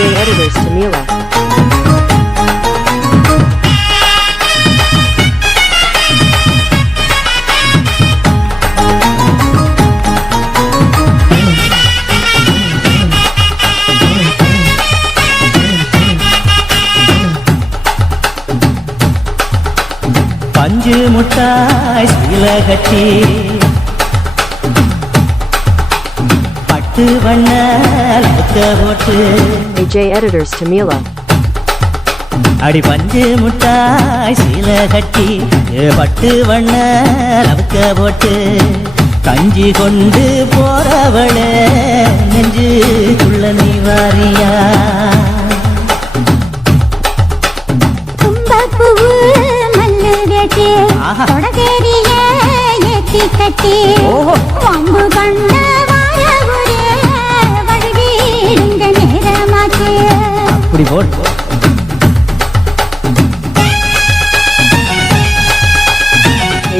DJ Editors Tamila. பஞ்சு முட்டாய் சீல கட்டி பட்டு வண்ண போட்டு DJ Editors Tamila. அடி பஞ்சு முட்டாய் சீல கட்டி பட்டு வண்ண போட்டு கஞ்சி கொண்டு போறவளே நெஞ்சுக்குள்ள நீ வாரியா கட்டி வம்பு கண்ண வழுவிடுங்க நேரமாச்சு அப்படி போட்டு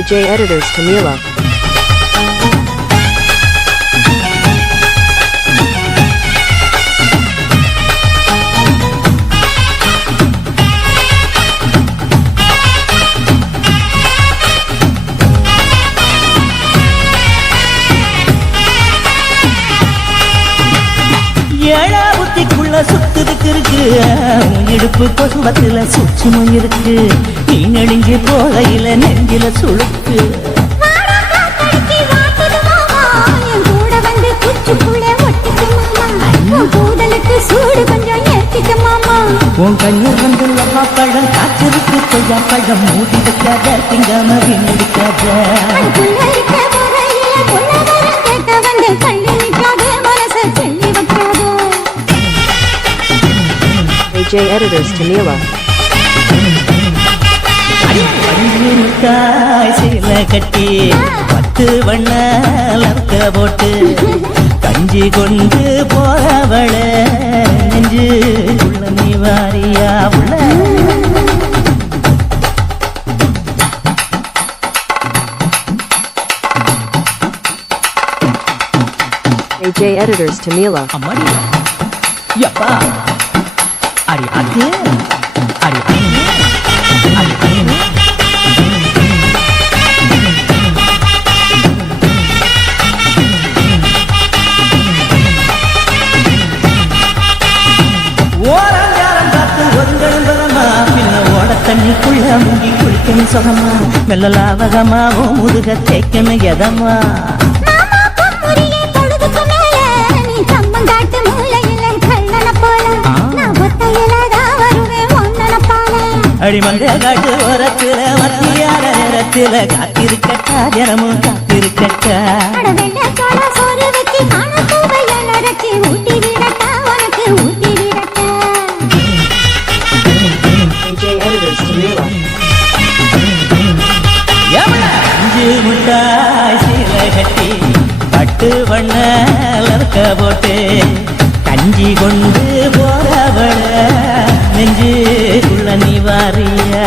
DJ Editors Tamila. ஏழா புத்திக்குள்ள சுத்துதுக்கு இருக்கு இடுப்பு கொசுவத்துல சுச்சுமும் இருக்கு நீ நெடுங்கி போகையில நெஞ்சில சுழுக்கு உன் கண்ணு வந்து லப்பா பழம் காய்ச்சிருக்கு கொய்யா பழம் மூடி வைக்காத திங்காம வீணடிக்காத DJ Editors Tamila. முட்டாய் சீல கட்டி பத்து வண்ண போட்டு கஞ்சி கொண்டு போறவள நெஞ்சு உள்ள நீ வாரியா உள்ள DJ Editors Tamila. அம்மாடி யப்பா அடி அடி அடி அடி அடி ஓரங்காரம் காத்து ஒருங்கழும்பரமா பின்ன ஓட தண்ணிக்குள்ள முங்கி குளிக்கணும் சுகமா மெல்ல லாவகமா ஓ முதுக தேய்க்கணும் எதமா அடிமந்த காட்டு ஓரத்துல மத்தியான நேரத்துல காத்திருக்கட்டா தினமும் காத்திருக்கட்டா DJ Editors Tamila. அஞ்சு முட்டாய் சீல கட்டி பட்டு வண்ண போட்டு கஞ்சி கொண்டு போறவள நெஞ்சுக்குள்ள நீ வாரியா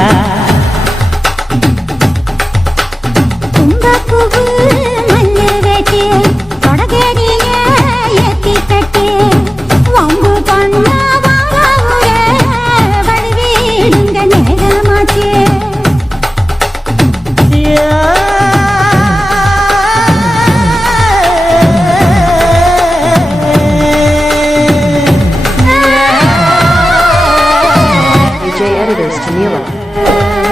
DJ Editors Tamila.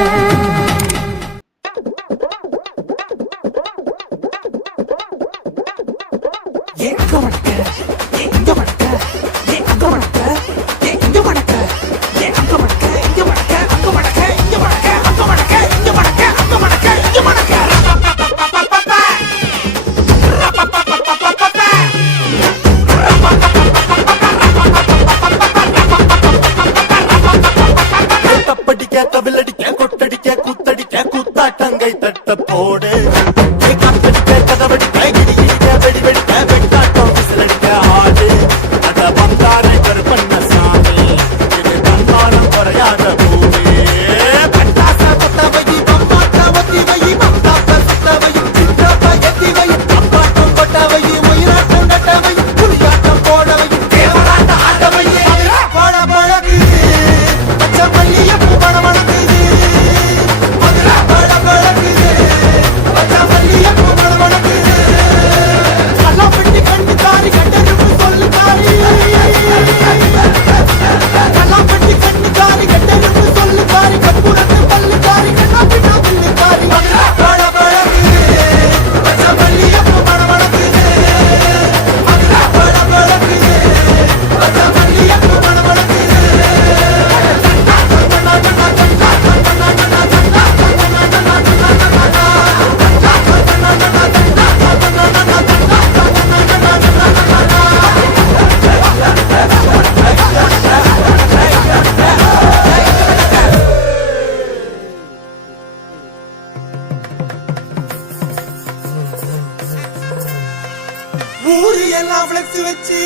வச்சு வச்சு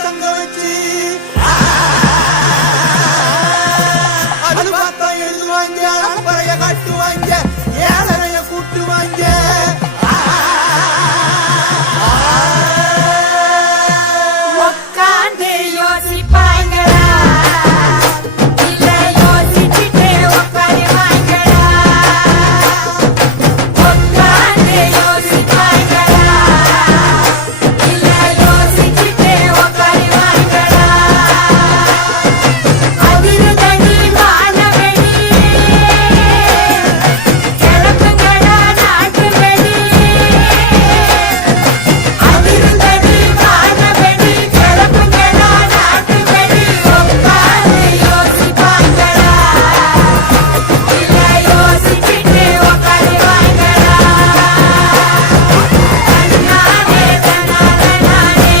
தங்க வச்சு அது பார்த்தா எழுதுவாங்க பறைய காட்டுவாங்க ஏழரைய கூட்டுவாங்க உட்கார்ந்து யோசிப்பாங்களா இல்ல யோசிச்சுட்டே உட்காருவாங்களா உட்கார்ந்து யோசிப்பாங்களா இல்ல யோசிச்சுட்டே உட்காருவாங்களா அதிர்தடி வானவெளி கிளப்புங்களா நாட்டு வெடி அதிர்தடி வானவெளி கிளப்புங்களா நாட்டு வெடி உட்கார்ந்து யோசிப்பாங்களா இல்ல யோசிச்சுட்டே உட்காருவாங்களா தன்னானே தன்னானே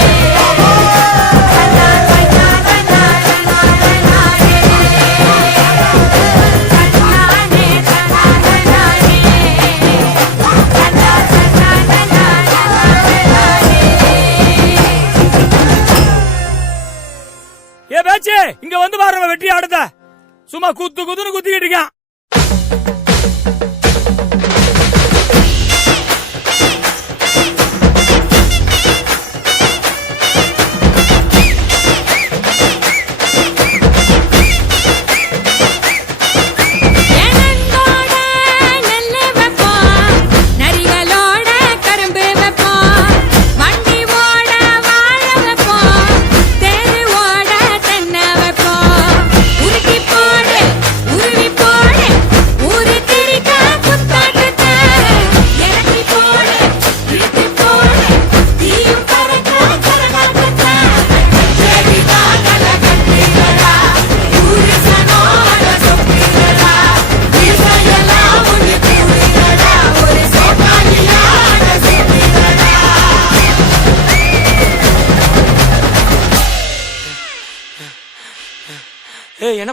ஏ பேச்சு இங்க வந்து பாருங்க வெற்றி ஆடுத சும்மா குத்து குத்துன்னு குத்திக்கிட்டு இருக்கான். எனங்கோட நெல்லு வைப்போம் நரிகளோட கரும்பு வைப்போம் வண்டி ஓட வாழ வைப்போம் தேரு ஓட தென்னை வைப்போம் உருக்கி போடு உருவி போடு ஊரு திரிக்க குத்தாட்டத்த இறக்கி போடு இழுத்து போடு தீயும் பறக்க கரகாட்டத்த கச்சேரிதா கல கட்டிகளா ஊரு சனோட சொப்பிகளா இசையெல்லாம் ஒன்று கூறுகளா ஒரு சோப்பாளியான சொப்பிகளா ஏய் என்ன